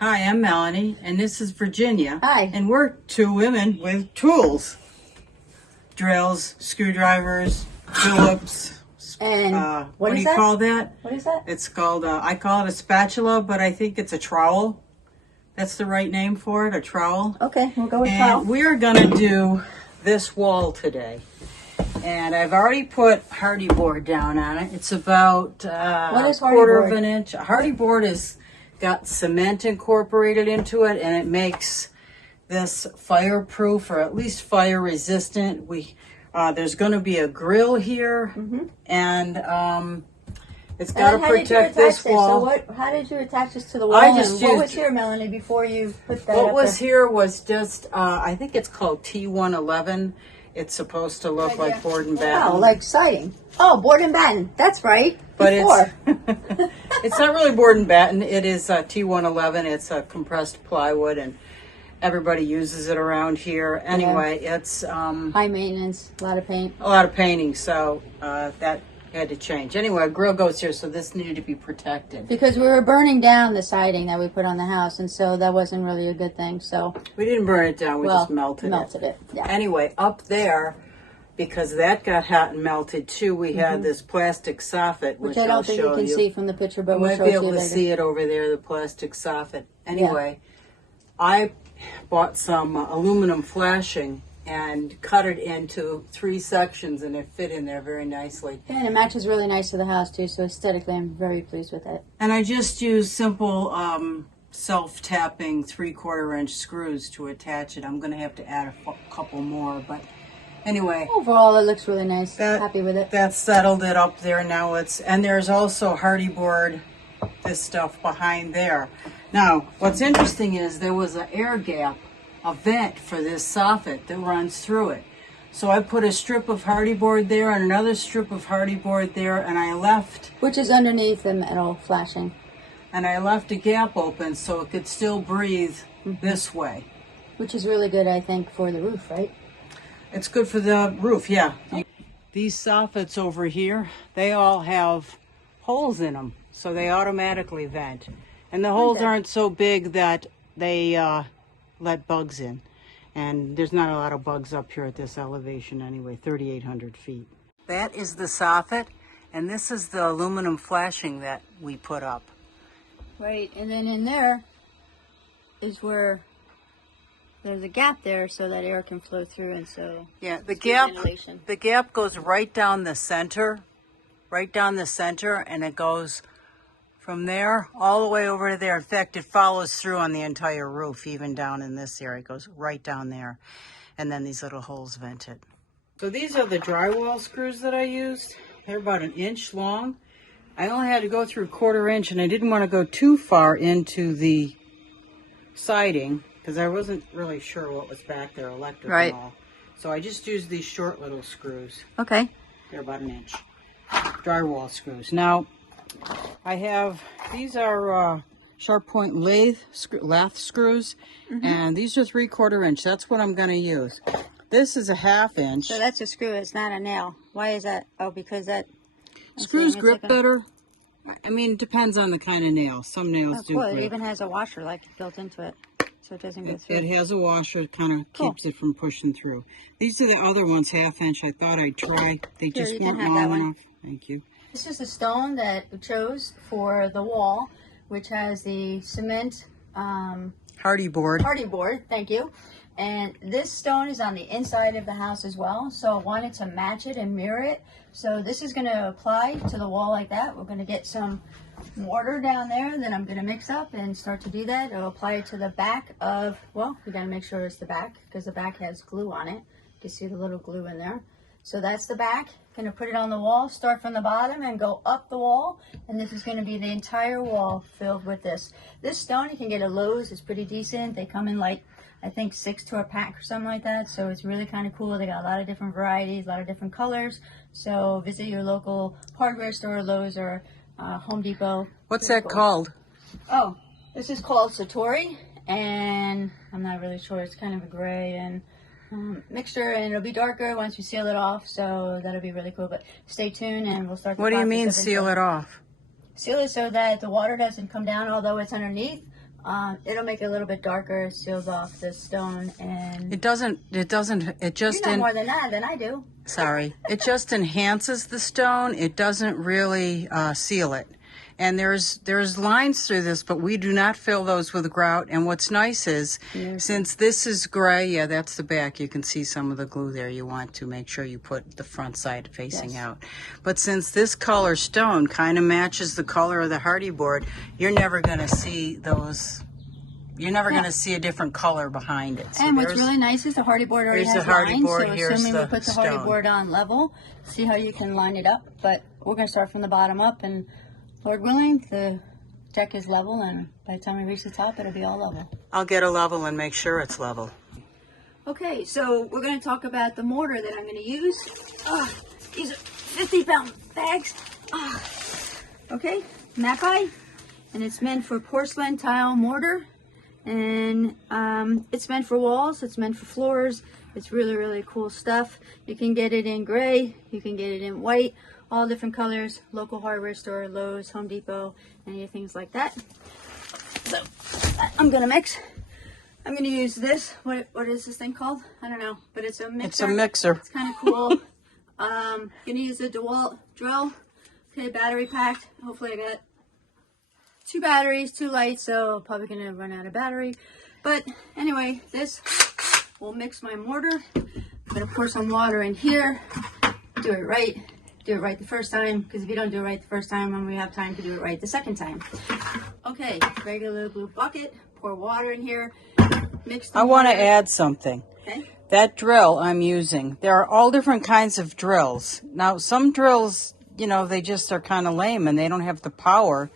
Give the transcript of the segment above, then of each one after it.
Hi, I'm Melanie, and this is Virginia. Hi. And we're two women with tools. Drills, screwdrivers, Phillips. And what do is you that? call that? What is that? It's called, I call it a spatula, but I think it's a trowel. That's the right name for it, a trowel. Okay, we'll go with And trowel. we're going to do this wall today. And I've already put hardy board down on it. It's about What is a hardy quarter board? of an inch. Hardy board is got cement incorporated into it, and it makes this fireproof or at least fire resistant. There's going to be a grill here, and it's got to protect this wall. So how did you attach this to the wall? I just what used- was here, Melanie, before you put that What up was there? here was just, I think it's called T111. It's supposed to look like board and batten. Oh, like siding. Oh, board and batten. That's right. But Before. it's not really board and batten. It is T111. It's a compressed plywood, and everybody uses it around here. Anyway, it's High maintenance, a lot of paint. a lot of painting, so that had to change. Anyway, a grill goes here, so this needed to be protected. Because we were burning down the siding that we put on the house, and so that wasn't really a good thing. So We didn't burn it down. We just melted it. Yeah. Anyway, up there, because that got hot and melted too, we had this plastic soffit, Which I don't think you can see from the picture, but You we'll might show be it to able you to later. see it over there, the plastic soffit. Anyway, I bought some aluminum flashing and cut it into 3 sections, and it fit in there very nicely. Yeah, and it matches really nice to the house too, so aesthetically I'm very pleased with it. And I just used simple self-tapping 3/4 inch screws to attach it. I'm going to have to add a couple more, but anyway. Overall, it looks really nice. Happy with it. That settled it up there. Now and there's also hardy board, this stuff behind there. Now, what's interesting is there was an air gap, a vent for this soffit that runs through it. So I put a strip of hardy board there and another strip of hardy board there, and I left Which is underneath the metal flashing. a gap open so it could still breathe this way. Which is really good, I think, for the roof, right? It's good for the roof, yeah. These soffits over here, they all have holes in them, so they automatically vent. And the holes aren't so big that they let bugs in. And there's not a lot of bugs up here at this elevation anyway, 3,800 feet. That is the soffit, and this is the aluminum flashing that we put up. Right, and then in there is where there's a gap there so that air can flow through, and so Yeah, it's good ventilation. the gap goes right down the center, and it goes from there all the way over to there. In fact, it follows through on the entire roof, even down in this area. It goes right down there, and then these little holes vent it. So these are the drywall screws that I used. They're about 1 inch long. I only had to go through 1/4 inch, and I didn't want to go too far into the siding because I wasn't really sure what was back there, electric Right. and all. So I just used these short little screws. Okay. They're about 1 inch. Drywall screws. Now, these are sharp point lathe screws, and these are 3/4 inch. That's what I'm going to use. This is a 1/2 inch. So that's a screw, it's not a nail. Why is that? Oh, because that... Screws grip better. I mean, it depends on the kind of nail. Some nails do Cool, it grip. even has a washer like built into it, so it doesn't go through. It has a washer, it kind of keeps it from pushing through. These are the other ones, 1/2 inch. I thought I'd try. They Here, just you can weren't have long that one. enough. Thank you. This is the stone that we chose for the wall, which has the cement Hardy board. party board, thank you. And this stone is on the inside of the house as well, so I wanted to match it and mirror it. So this is going to apply to the wall like that. We're going to get some mortar down there that I'm going to mix up and start to do that. I'll apply it to the back of, well, we got to make sure it's the back because the back has glue on it. You can see the little glue in there. So that's the back. Going to put it on the wall, start from the bottom and go up the wall. And this is going to be the entire wall filled with this. This stone you can get at Lowe's. It's pretty decent. They come in like, I think 6 to a pack or something like that. So it's really kind of cool. They got a lot of different varieties, a lot of different colors. So visit your local hardware store, Lowe's or Home Depot. What's that called? Oh, this is called Satori. And I'm not really sure. It's kind of a gray and mixture, and it'll be darker once we seal it off, so that'll be really cool. But stay tuned and we'll start the What do you process mean of seal it off? Seal it so that the water doesn't come down, although it's underneath. It'll make it a little bit darker. It seals off the stone, and It just you know more than that than I do. sorry, it just enhances the stone. It doesn't really seal it. And there's lines through this, but we do not fill those with grout. And what's nice is, since this is gray, yeah, that's the back. You can see some of the glue there. You want to make sure you put the front side facing out. But since this color stone kind of matches the color of the hardy board, you're never going to see those. You're never going to see a different color behind it. So and what's really nice is the hardy board already has lines. So assuming we put the hardy board on level, see how you can line it up. But we're going to start from the bottom up, and Lord willing, the deck is level, and by the time we reach the top, it'll be all level. I'll get a level and make sure it's level. Okay, so we're going to talk about the mortar that I'm going to use. These are 50-pound bags. Okay, Mapai, and it's meant for porcelain tile mortar, and it's meant for walls, it's meant for floors. It's really, really cool stuff. You can get it in gray, you can get it in white, all different colors, local hardware store, Lowe's, Home Depot, any things like that. So I'm gonna mix. I'm gonna use this. What is this thing called? I don't know, but it's a mixer. It's a mixer. It's kind of cool. Gonna use a DeWalt drill. Okay, battery packed. Hopefully I got 2 batteries, 2 lights, so probably gonna run out of battery. But anyway, this will mix my mortar. I'm gonna pour some water in here. Do it right. Do it right the first time, because if you don't do it right the first time, then we have time to do it right the second time. Okay, regular blue bucket, pour water in here, mix the I want to add something. Okay. That drill I'm using, there are all different kinds of drills. Now, some drills, you know, they just are kind of lame and they don't have the power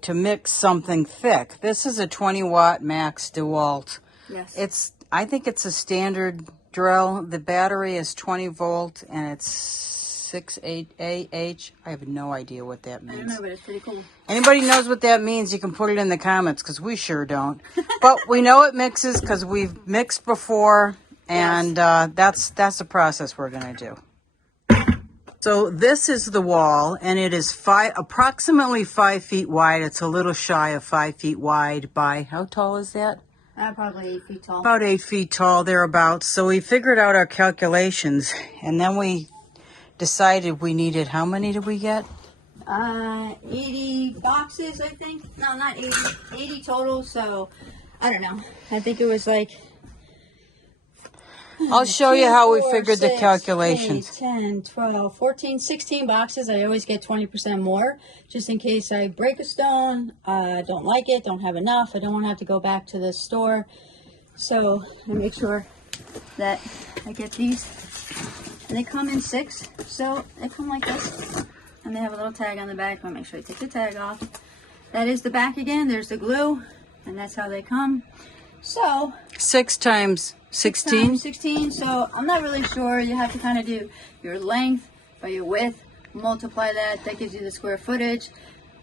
to mix something thick. This is a 20-watt max DeWalt. Yes. I think it's a standard drill. The battery is 20 volt and it's 6.8 AH. I have no idea what that means. I don't know, but it's pretty cool. Anybody knows what that means, you can put it in the comments, because we sure don't. But we know it mixes because we've mixed before, and that's the process we're going to do. So this is the wall, and it is approximately 5 feet wide. It's a little shy of 5 feet wide by, how tall is that? Probably 8 feet tall. About 8 feet tall, thereabouts. So we figured out our calculations, and then we decided we needed, how many did we get? 80 boxes, I think. No, not 80. 80 total, so I don't know. I think it was like... I'll show you how we figured the calculations. 8, 10, 12, 14, 16 boxes. I always get 20% more, just in case I break a stone, don't like it, don't have enough. I don't want to have to go back to the store. So I make sure that I get these. And they come in 6, so they come like this. And they have a little tag on the back. I'll make sure I take the tag off. That is the back again. There's the glue, and that's how they come. So 6 times 16? 16, so I'm not really sure. You have to kind of do your length by your width, multiply that. That gives you the square footage.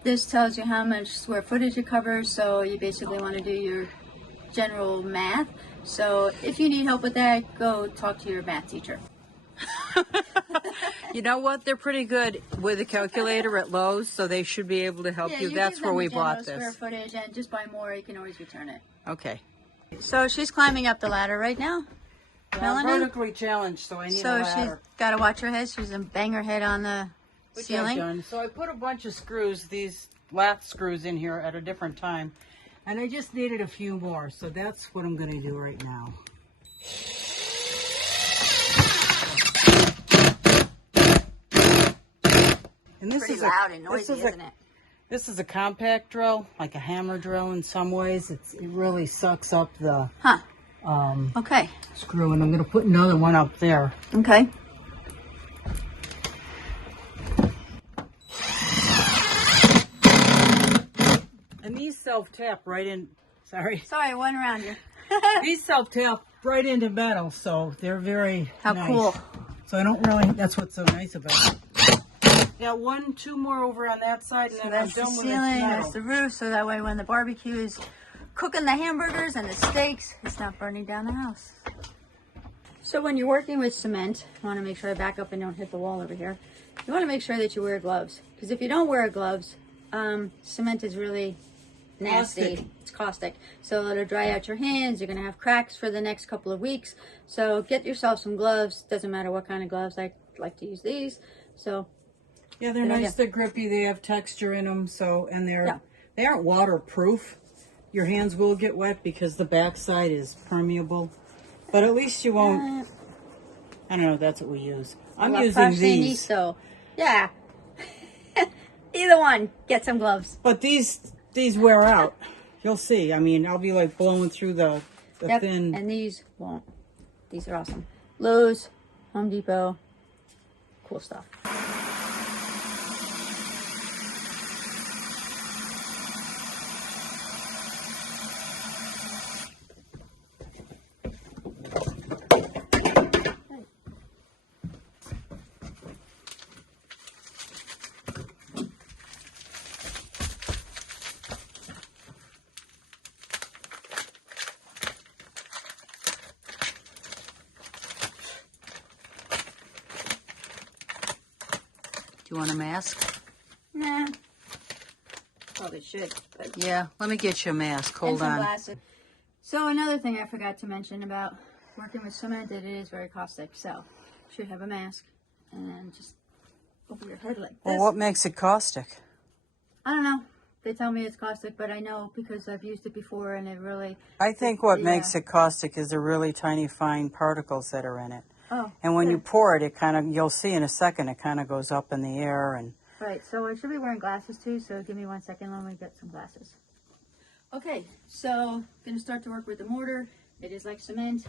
This tells you how much square footage it covers, so you basically want to do your general math. So if you need help with that, go talk to your math teacher. You know what? They're pretty good with a calculator at Lowe's, so they should be able to help you. That's where we bought this. Square footage, and just buy more, you can always return it. Okay. So she's climbing up the ladder right now. I'm vertically challenged, so I need a ladder. So she's got to watch her head. She's going to bang her head on the ceiling. I've done. So I put a bunch of screws, these lath screws, in here at a different time, and I just needed a few more, so that's what I'm going to do right now. And this pretty is loud and noisy, isn't it? This is a compact drill, like a hammer drill in some ways. It really sucks up the okay. screw, and I'm going to put another one up there. Okay. And these self-tap right in, sorry, I went around here. these self-tap right into metal, so they're very nice. Cool. So I don't really, that's what's so nice about it. Got 1, 2 more over on that side, and So then I'm that's the done with ceiling, it. that's the roof, so that way when the barbecue is cooking the hamburgers and the steaks, it's not burning down the house. So when you're working with cement, I want to make sure I back up and don't hit the wall over here. You want to make sure that you wear gloves, because if you don't wear gloves, cement is really nasty. Caustic. It's caustic. So it'll dry out your hands. You're going to have cracks for the next couple of weeks. So get yourself some gloves. Doesn't matter what kind of gloves. I like to use these. So yeah, they're nice. They're grippy. They have texture in them. So, and Yeah. they aren't waterproof. Your hands will get wet because the backside is permeable. But at least you won't. I don't know. That's what we use. I'm using these. So, yeah. Either one. Get some gloves. But these wear out. You'll see. I mean, I'll be like blowing through the thin. And these won't. These are awesome. Lowe's, Home Depot. Cool stuff. Do you want a mask? Nah. Probably should. But Yeah, let me get you a mask. Hold and some on. glasses. So another thing I forgot to mention about working with cement, it is very caustic. So you should have a mask and then just over your head like this. Well, what makes it caustic? I don't know. They tell me it's caustic, but I know because I've used it before and it really... I think what makes it caustic is the really tiny fine particles that are in it. Oh, And when you pour it, it kind of, you'll see in a second, it kind of goes up in the air. And right, so I should be wearing glasses too, so give me 1 second, let me get some glasses. Okay, so I'm going to start to work with the mortar. It is like cement.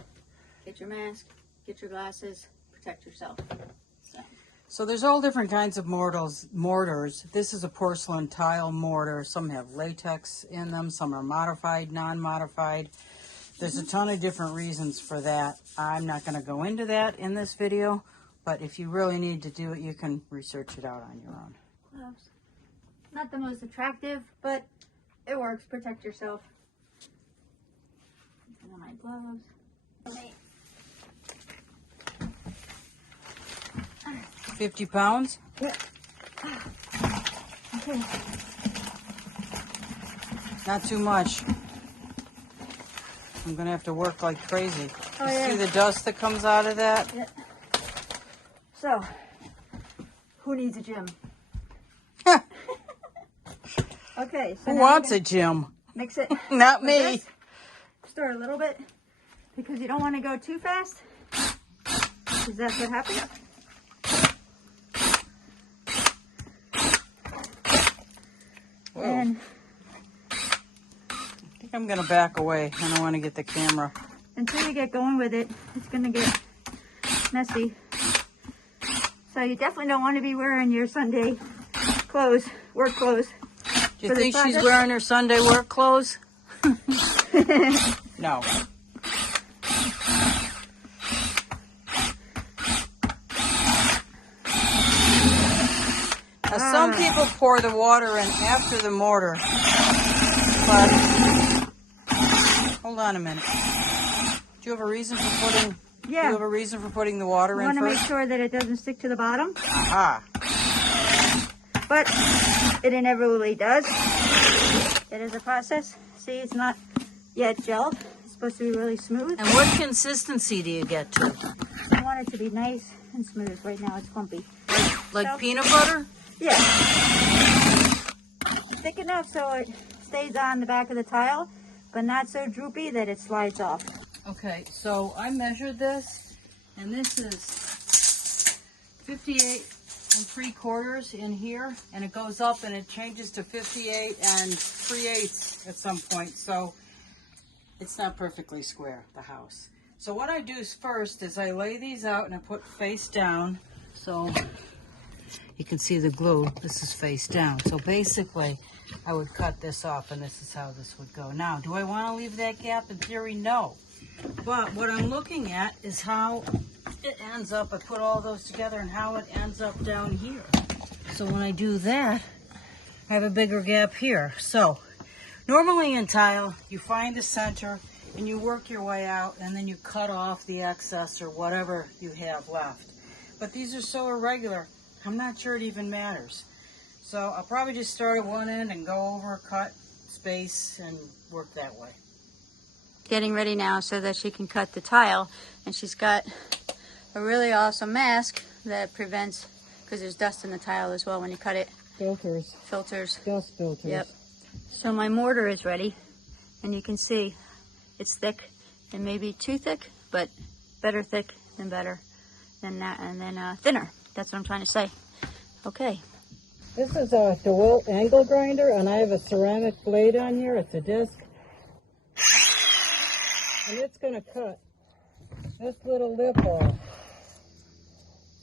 Get your mask, get your glasses, protect yourself. So there's all different kinds of mortars. This is a porcelain tile mortar. Some have latex in them. Some are modified, non-modified. There's a ton of different reasons for that. I'm not going to go into that in this video, but if you really need to do it, you can research it out on your own. Gloves. Not the most attractive, but it works. Protect yourself. And then my gloves. Okay. 50 pounds? Yeah. Okay. Not too much. I'm going to have to work like crazy. Oh, you yeah. see the dust that comes out of that? Yeah. So, who needs a gym? Okay. So Who now wants we're a gym? Mix it. Not with me. this. Stir a little bit because you don't want to go too fast. Because that's what happens. Whoa. And I think I'm going to back away. I don't want to get the camera. until you get going with it, it's going to get messy. So you definitely don't want to be wearing your Sunday clothes, work clothes. Do you think she's wearing her Sunday work clothes? No. Now, some people pour the water in after the mortar, but hold on a minute. Do you have a reason for putting? Yeah. Do you have a reason for putting the water You in want to make first? sure that it doesn't stick to the bottom, Aha. but it inevitably does. It is a process. See, it's not yet gelled. It's supposed to be really smooth. And what consistency do you get to? I want it to be nice and smooth. Right now it's clumpy. Like So- peanut butter? Yeah. Thick enough so it stays on the back of the tile, but not so droopy that it slides off. Okay, so I measured this, and this is 58 3/4 in here, and it goes up and it changes to 58 3/8 at some point, so it's not perfectly square, the house. So what I do is first is I lay these out and I put face down, so you can see the glue. This is face down. So basically, I would cut this off, and this is how this would go. Now, do I want to leave that gap? In theory, no. But what I'm looking at is how it ends up. I put all those together and how it ends up down here. So when I do that, I have a bigger gap here. So normally in tile, you find the center and you work your way out, and then you cut off the excess or whatever you have left. But these are so irregular, I'm not sure it even matters. So I'll probably just start at one end and go over, cut, space and work that way. Getting ready now so that she can cut the tile, and she's got a really awesome mask that prevents, because there's dust in the tile as well when you cut it. Filters. Dust filters. Yep. So my mortar is ready, and you can see it's thick. It may be too thick, but better thick than better than that, and then thinner. That's what I'm trying to say. Okay. This is a DeWalt angle grinder, and I have a ceramic blade on here. It's a disc. And it's going to cut this little lip off.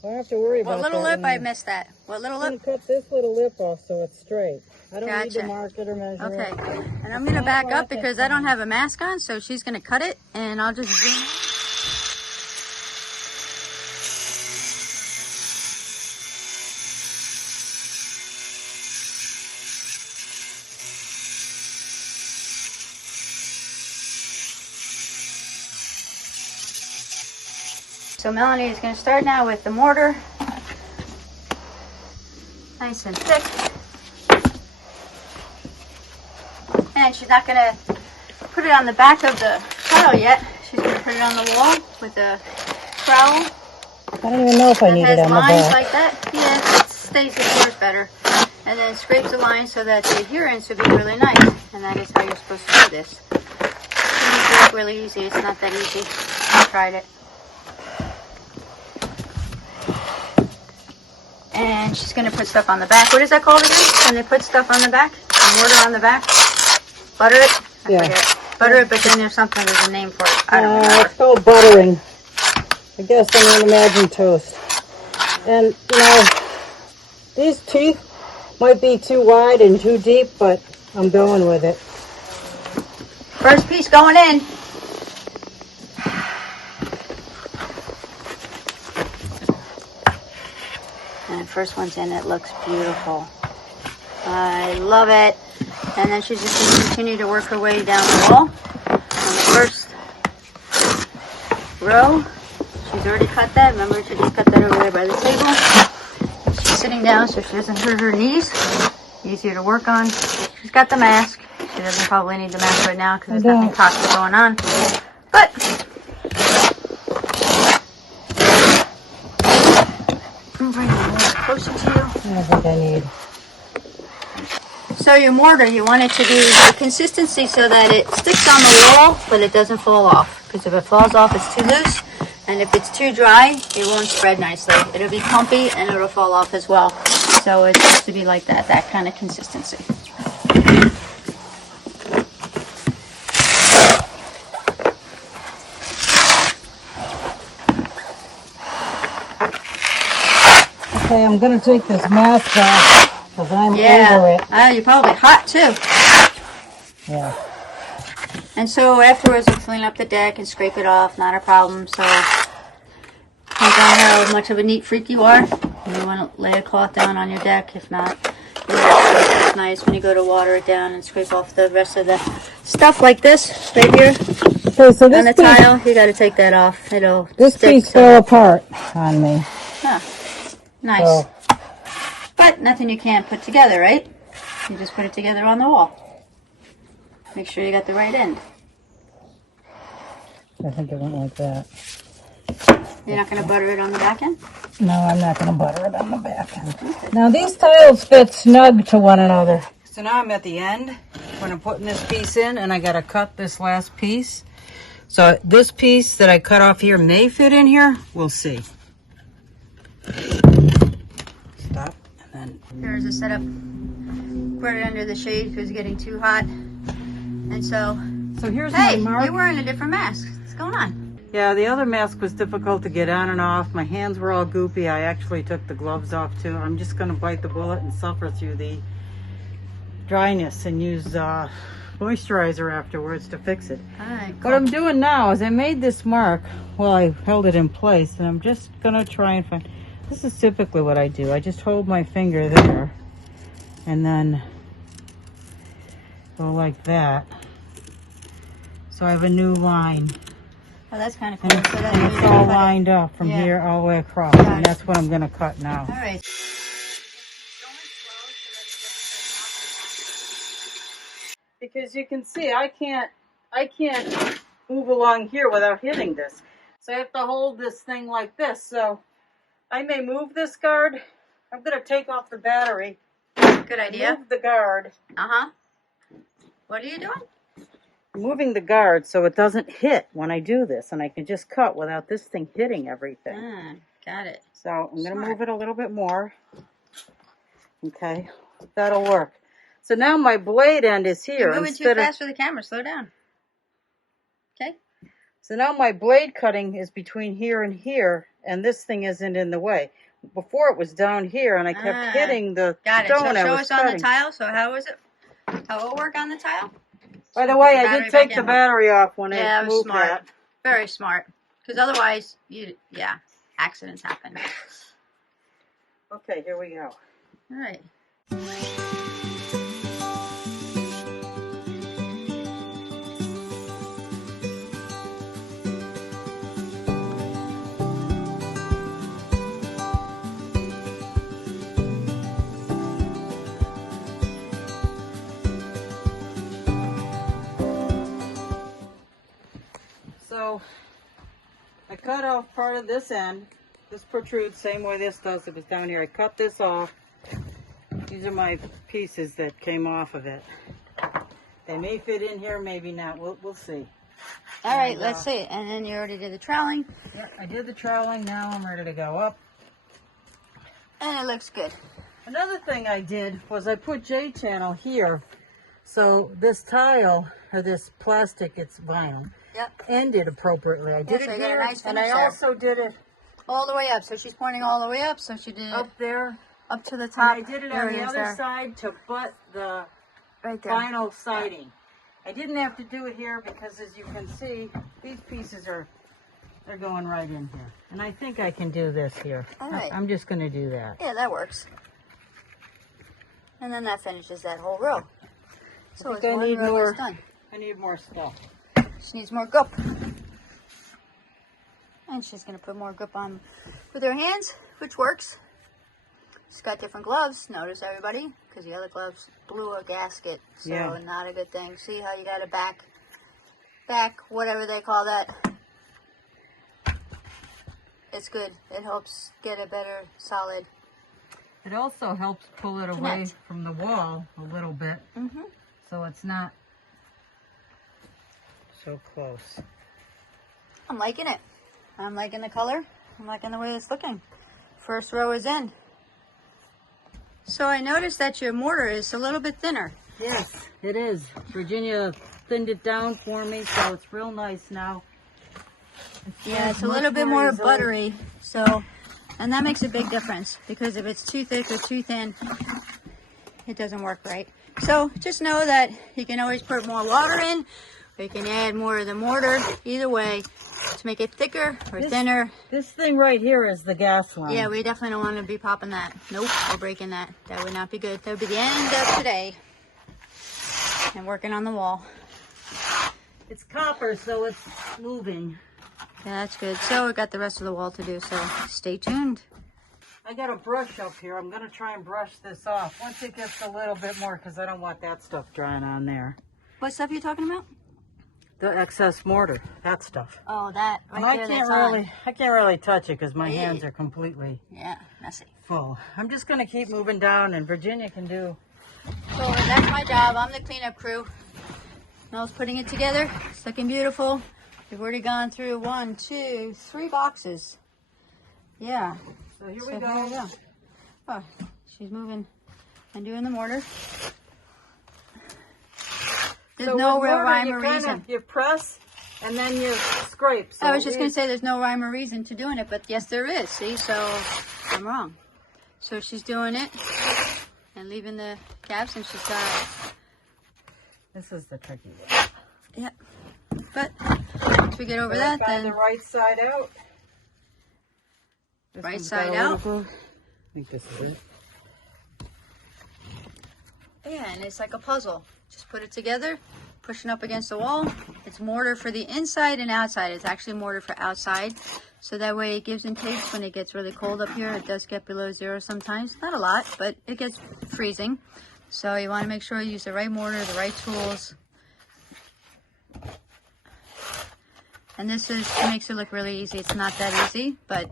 So I don't have to worry about that. What little lip? I missed that. What little lip? I'm going to cut this little lip off so it's straight. I don't need to Gotcha. mark it or measure it. Okay. And I'm going to back up because I don't have a mask on, so she's going to cut it, and I'll just zoom in. So Melanie is going to start now with the mortar. Nice and thick. And she's not going to put it on the back of the tile yet. She's going to put it on the wall with a trowel. I don't even know if I need it on the lines back. like that. Yeah, it stays the floors better. And then scrape the lines so that the adherence would be really nice. And that is how you're supposed to do this. It makes it look really easy. It's not that easy. I tried it. And she's going to put stuff on the back. What is that called again? When they put stuff on the back? Mortar on the back? Butter it? I forget. Butter it, but then there's a name for it. I don't remember. It's called buttering. I guess I'm going to imagine toast. And, you know, these teeth might be too wide and too deep, but I'm going with it. First piece going in. And first one's in, it looks beautiful. I love it. And then she's just going to continue to work her way down the wall. On the first row, she's already cut that. Remember, she just cut that over there by the table. She's sitting down so she doesn't hurt her knees. Easier to work on. She's got the mask. She doesn't probably need the mask right now because there's nothing toxic going on. But I'm bringing it closer to you. I think I need. So your mortar, you want it to be the consistency so that it sticks on the wall, but it doesn't fall off. Because if it falls off, it's too loose. And if it's too dry, it won't spread nicely. It'll be clumpy and it'll fall off as well. So it has to be like that kind of consistency. Okay, I'm going to take this mask off because I'm over it. You're probably hot too. Yeah. And so afterwards we'll clean up the deck and scrape it off, not a problem. So depends on how much of a neat freak you are. You want to lay a cloth down on your deck. If not, it's nice when you go to water it down and scrape off the rest of the stuff like this right here. Okay, so this on the tile, you got to take that off. It'll this stick piece fell apart on me. Huh. Nice. So, but nothing you can't put together, right? You just put it together on the wall. Make sure you got the right end. I think it went like that. You're not going to butter it on the back end? No, I'm not going to butter it on the back end. Okay. Now these tiles fit snug to one another. So now I'm at the end when I'm putting this piece in, and I got to cut this last piece. So this piece that I cut off here may fit in here. We'll see. Stop, and then there's a setup right under the shade because it's getting too hot. And so here's hey, my mark. You're wearing a different mask. What's going on? Yeah, the other mask was difficult to get on and off. My hands were all goopy. I actually took the gloves off too. I'm just going to bite the bullet and suffer through the dryness and use moisturizer afterwards to fix it. All right, cool. What I'm doing now is I made this mark while I held it in place, and I'm just going to try and find... This is typically what I do. I just hold my finger there and then go like that. So I have a new line. Oh, that's kind of cool. And, So that's and it's all lined up from here all the way across. Got And it. that's what I'm going to cut now. All right. because you can see I can't move along here without hitting this. So I have to hold this thing like this. So I may move this guard. I'm going to take off the battery. Good idea. Move the guard. Uh-huh. What are you doing? Moving the guard so it doesn't hit when I do this, and I can just cut without this thing hitting everything. Got it. So I'm going to move it a little bit more. Okay, that'll work. So now my blade end is here. You're moving too fast for the camera. Slow down. Okay. So now my blade cutting is between here and here, and this thing isn't in the way. Before it was down here, and I kept hitting the got it. stone. So show us on the tile. So how is it? How will it work on the tile? By the way, I did take the battery off when I moved smart. that. Very smart. Because otherwise, accidents happen. Okay, here we go. All right. So I cut off part of this end. This protrudes same way this does. It was down here. I cut this off. These are my pieces that came off of it. They may fit in here, maybe not. We'll see. All right, let's see. And then you already did the troweling. Yeah, I did the troweling. Now I'm ready to go up. And it looks good. Another thing I did was I put J-channel here. So this tile, or this plastic, it's vinyl, ended appropriately. I did it so here, nice and I also did it all the way up. So she's pointing all the way up. So she did up there. Up to the top. And I did it on the other side to butt the vinyl siding. I didn't have to do it here because, as you can see, these pieces they're going right in here. And I think I can do this here. All right. I'm just going to do that. Yeah, that works. And then that finishes that whole row. So it's one row is done. I need more stuff. She needs more grip. And she's going to put more grip on with her hands, which works. She's got different gloves. Notice, everybody, because the other gloves blew a gasket. So not a good thing. See how you got a back, whatever they call that. It's good. It helps get a better solid. It also helps pull it away from the wall a little bit. So it's not so close. I'm liking it. I'm liking the color. I'm liking the way it's looking. First row is in. So I noticed that your mortar is a little bit thinner. Yes, it is. Virginia thinned it down for me, so it's real nice now. It's a little bit more buttery. So, and that makes a big difference, because if it's too thick or too thin, it doesn't work right. So just know that you can always put more water in, or you can add more of the mortar, either way, to make it thicker or thinner. This thing right here is the gas line. Yeah, we definitely don't want to be popping that. Nope, we're breaking that. That would not be good. That would be the end of today. And working on the wall. It's copper, so it's moving. Yeah, that's good. So we got the rest of the wall to do, so stay tuned. I got a brush up here. I'm going to try and brush this off once it gets a little bit more, because I don't want that stuff drying on there. What stuff are you talking about? The excess mortar, that stuff. Oh, that right I there. can't really touch it because my hands are completely messy. full. I'm just going to keep moving down, and Virginia can do. So that's my job. I'm the cleanup crew. Mel's putting it together. It's looking beautiful. We've already gone through 1, 2, 3 boxes. Yeah. So here we go. Oh, she's moving and doing the mortar. There's no real rhyme or reason. You press and then you scrape. So I was just going to say there's no rhyme or reason to doing it, but yes, there is. See, so I'm wrong. So she's doing it and leaving the caps, and she's got. This is the tricky one. Yep. But once we get over that, then the right side out. Right side out. I think this is it. Yeah, and it's like a puzzle. Just put it together, pushing up against the wall. It's mortar for the inside and outside. It's actually mortar for outside. So that way it gives and takes when it gets really cold up here. It does get below 0 sometimes. Not a lot, but it gets freezing. So you want to make sure you use the right mortar, the right tools. And this makes it look really easy. It's not that easy, but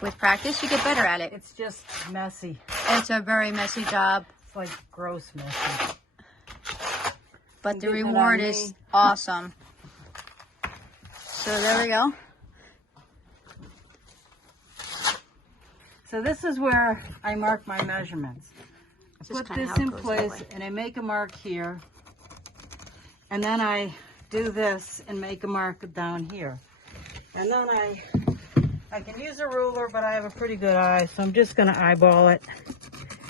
with practice, you get better at it. It's just messy. It's a very messy job. It's like gross messy. But the reward is awesome. So there we go. So this is where I mark my measurements. I put this in place and I make a mark here. And then I do this and make a mark down here. And then I can use a ruler, but I have a pretty good eye, so I'm just going to eyeball it.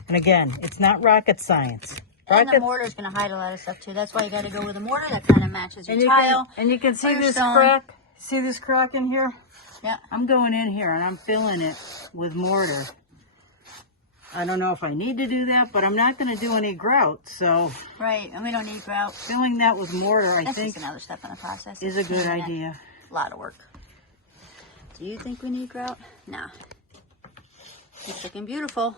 And again, it's not rocket science. And the mortar is going to hide a lot of stuff too. That's why you got to go with a mortar that kind of matches your tile. And you can see this crack. See this crack in here? Yeah. I'm going in here and I'm filling it with mortar. I don't know if I need to do that, but I'm not going to do any grout, so. Right, and we don't need grout. Filling that with mortar, I think, is another step in the process. Is a good idea. A lot of work. Do you think we need grout? Nah. It's looking beautiful.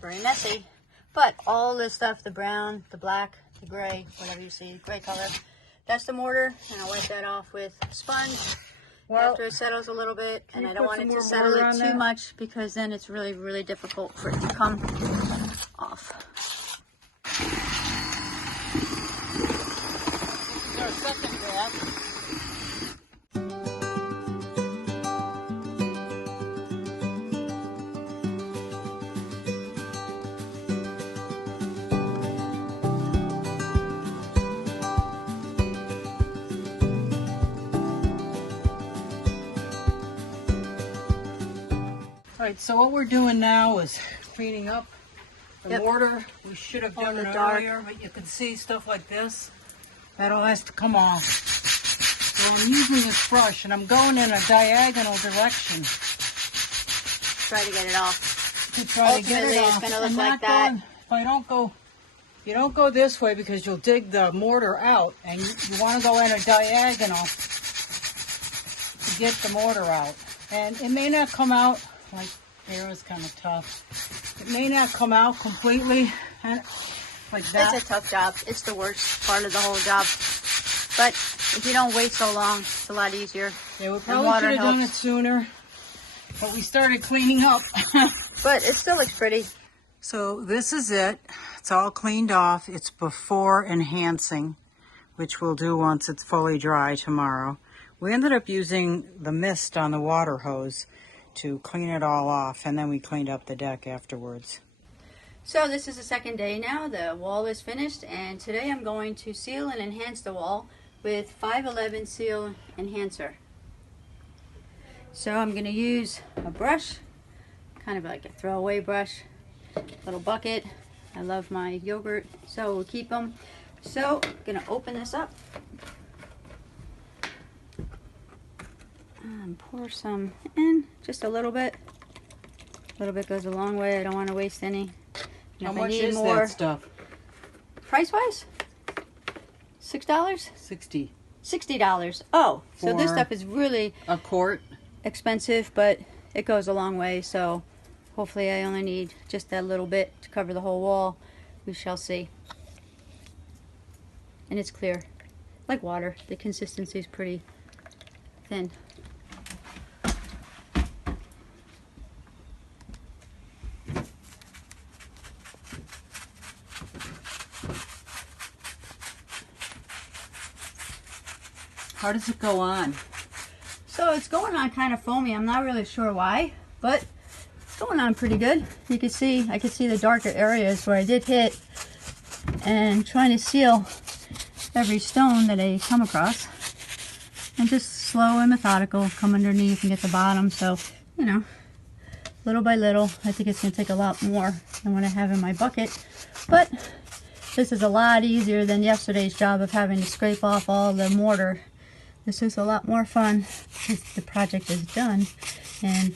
Very messy. But all this stuff, the brown, the black, the gray, whatever you see, gray color, that's the mortar, and I'll wipe that off with a sponge. Well, after it settles a little bit, and I don't want it to settle it too much because then it's really, really difficult for it to come off. This is our second bath. Alright, so what we're doing now is cleaning up the mortar. We should have done it earlier, but you can see stuff like this. That all has to come off. So I'm using this brush and I'm going in a diagonal direction. Try to get it off. To try to get it off. It's going to look like that. You don't go this way because you'll dig the mortar out, and you want to go in a diagonal to get the mortar out. And it may not come out. Like, there is kind of tough. It may not come out completely like that. It's a tough job. It's the worst part of the whole job. But if you don't wait so long, it's a lot easier. Yeah, we probably should have done it sooner. But we started cleaning up. But it still looks pretty. So this is it. It's all cleaned off. It's before enhancing, which we'll do once it's fully dry tomorrow. We ended up using the mist on the water hose to clean it all off, and then we cleaned up the deck afterwards. So this is the second day now. The wall is finished, and today I'm going to seal and enhance the wall with 511 Seal Enhancer. So I'm going to use a brush, kind of like a throwaway brush, little bucket. I love my yogurt, so we'll keep them. So I'm going to open this up and pour some in, just a little bit. A little bit goes a long way. I don't want to waste any. How much is that stuff? Price-wise? $6? 60. $60. Oh, so this stuff is really a quart expensive, but it goes a long way. So hopefully I only need just that little bit to cover the whole wall. We shall see. And it's clear, like water. The consistency is pretty thin. How does it go on? So it's going on kind of foamy. I'm not really sure why, but it's going on pretty good. You can see, I can see the darker areas where I did hit, and trying to seal every stone that I come across. And just slow and methodical, come underneath and get the bottom. So, you know, little by little. I think it's going to take a lot more than what I have in my bucket. But this is a lot easier than yesterday's job of having to scrape off all the mortar. This is a lot more fun because the project is done. And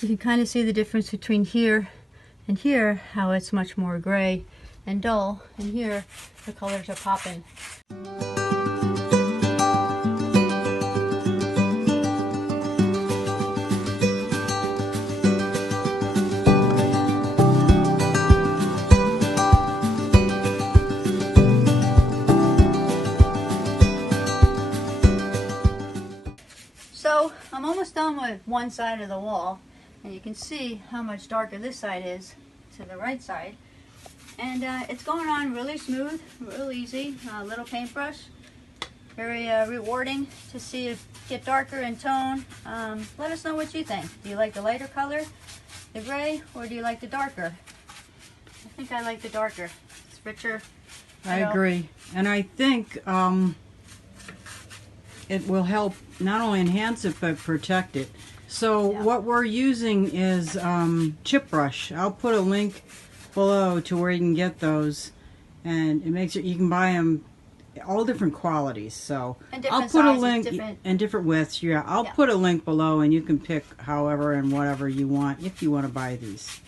you can kind of see the difference between here and here, how it's much more gray and dull. And here, the colors are popping. So I'm almost done with one side of the wall, and you can see how much darker this side is to the right side. And it's going on really smooth, real easy. Little paintbrush, very rewarding to see it get darker in tone. Let us know what you think. Do you like the lighter color, the gray, or do you like the darker? I think I like the darker. It's richer. I agree. And I think it will help not only enhance it, but protect it. So what we're using is chip brush. I'll put a link below to where you can get those. And it makes it, you can buy them all different qualities. So I'll put sizes, a link and different widths. Yeah, I'll put a link below and you can pick however and whatever you want if you want to buy these.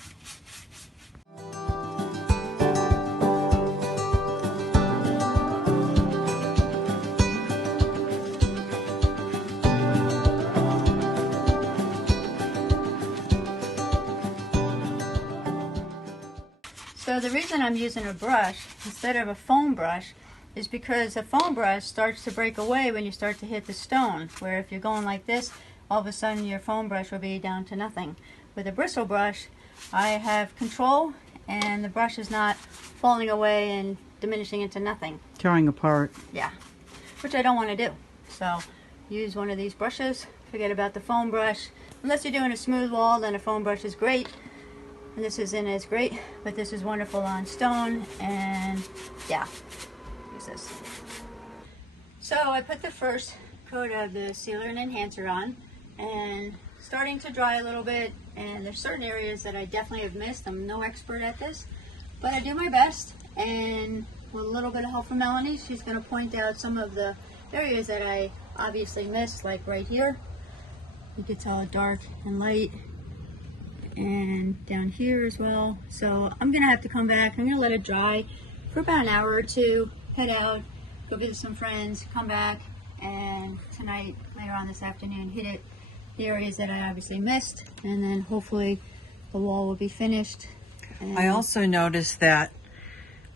So the reason I'm using a brush instead of a foam brush is because a foam brush starts to break away when you start to hit the stone, where if you're going like this, all of a sudden your foam brush will be down to nothing. With a bristle brush, I have control and the brush is not falling away and diminishing into nothing. Tearing apart. Yeah, which I don't want to do. So use one of these brushes, forget about the foam brush. Unless you're doing a smooth wall, then a foam brush is great. And this isn't as great, but this is wonderful on stone, and yeah, use this. So I put the first coat of the sealer and enhancer on, and starting to dry a little bit, and there's certain areas that I definitely have missed. I'm no expert at this, but I do my best, and with a little bit of help from Melanie, she's going to point out some of the areas that I obviously missed, like right here. You can tell dark and light. And down here as well. So I'm gonna have to come back. I'm gonna let it dry for about an hour or two, head out, go visit some friends, come back, and tonight, later on this afternoon, hit it, the areas that I obviously missed, and then hopefully the wall will be finished. And I also noticed that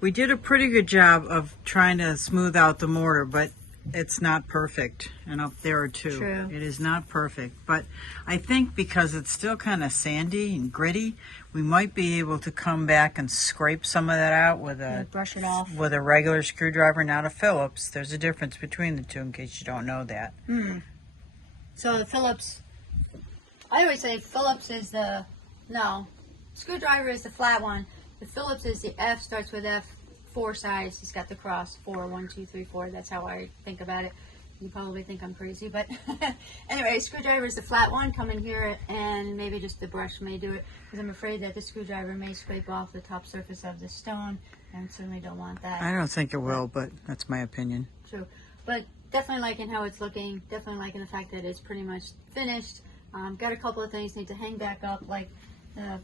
we did a pretty good job of trying to smooth out the mortar, but it's not perfect, and up there too. True. It is not perfect, but I think because it's still kind of sandy and gritty, we might be able to come back and scrape some of that out with a brush it off with a regular screwdriver, not a Phillips. There's a difference between the two, in case you don't know that. So the Phillips, I always say Phillips is the, no, screwdriver is the flat one. The Phillips is the F, starts with F. 4 sides. He's got the cross 4, 1, 2, 3, 4. That's how I think about it. You probably think I'm crazy, but anyway, screwdriver is the flat one. Come in here, and maybe just the brush may do it, because I'm afraid that the screwdriver may scrape off the top surface of the stone, and certainly don't want that. I don't think it will, but that's my opinion. True, but definitely liking how it's looking. Definitely liking the fact that it's pretty much finished. Got a couple of things need to hang back up, like the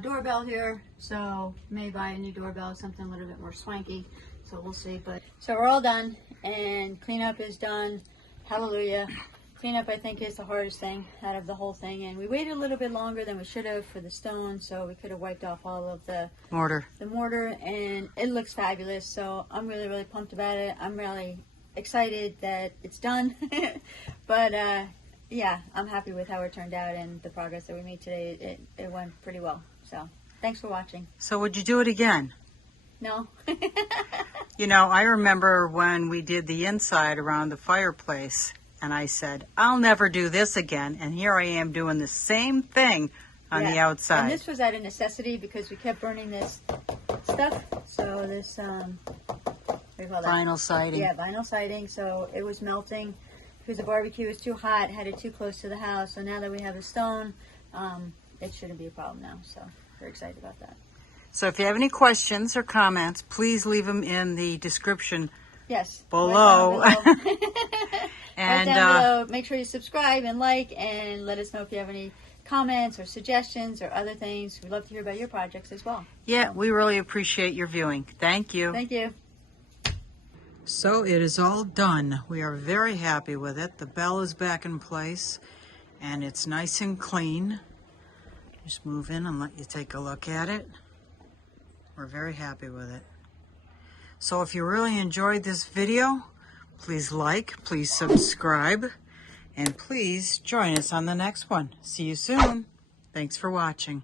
doorbell here, so may buy a new doorbell, something a little bit more swanky, so we'll see. But so we're all done, and cleanup is done. Hallelujah. Cleanup, I think, is the hardest thing out of the whole thing, and we waited a little bit longer than we should have for the stone, so we could have wiped off all of the mortar, and it looks fabulous. So I'm really pumped about it. I'm really excited that it's done. But yeah, I'm happy with how it turned out and the progress that we made today. It went pretty well. So thanks for watching. So would you do it again? No. You know, I remember when we did the inside around the fireplace, and I said, I'll never do this again. And here I am doing the same thing on the outside. And this was out of necessity because we kept burning this stuff. So this, what do you call that? Vinyl siding. Yeah, vinyl siding. So it was melting because the barbecue was too hot, had it too close to the house. So now that we have a stone, it shouldn't be a problem now. So we're excited about that. So if you have any questions or comments, please leave them in the description below. and Right down below. Make sure you subscribe and like, and let us know if you have any comments or suggestions or other things. We'd love to hear about your projects as well. Yeah, we really appreciate your viewing. Thank you. Thank you. So it is all done. We are very happy with it. The bell is back in place and it's nice and clean. Just move in and let you take a look at it. We're very happy with it. So if you really enjoyed this video, please like, please subscribe, And please join us on the next one. See you soon. Thanks for watching.